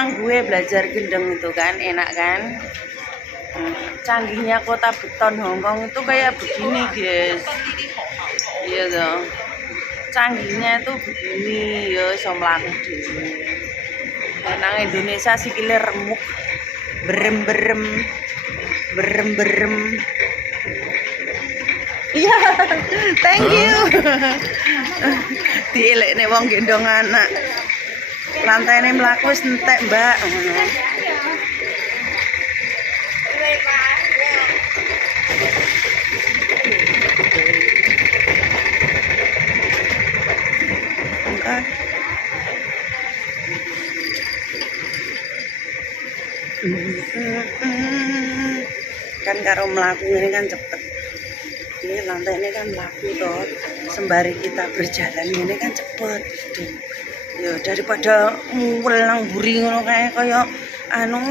memang gue belajar gendeng itu kan enak kan. Canggihnya kota beton Hongkong itu kayak begini guys. Iya dong. Canggihnya itu begini ya iso mlaku dhewe. Nang Indonesia sikile remuk. Berem-berem. Berem-berem. Iya, thank you. Dielekne wong gendong anak. Lantaine mlaku wis entek, Mbak. Kan karo mlaku ini kan cepet. Ini lantai ini kan mlaku toh. Sembari kita berjalan ini kan cepet gitu. Ya daripada ngulang buri ngono kayak anu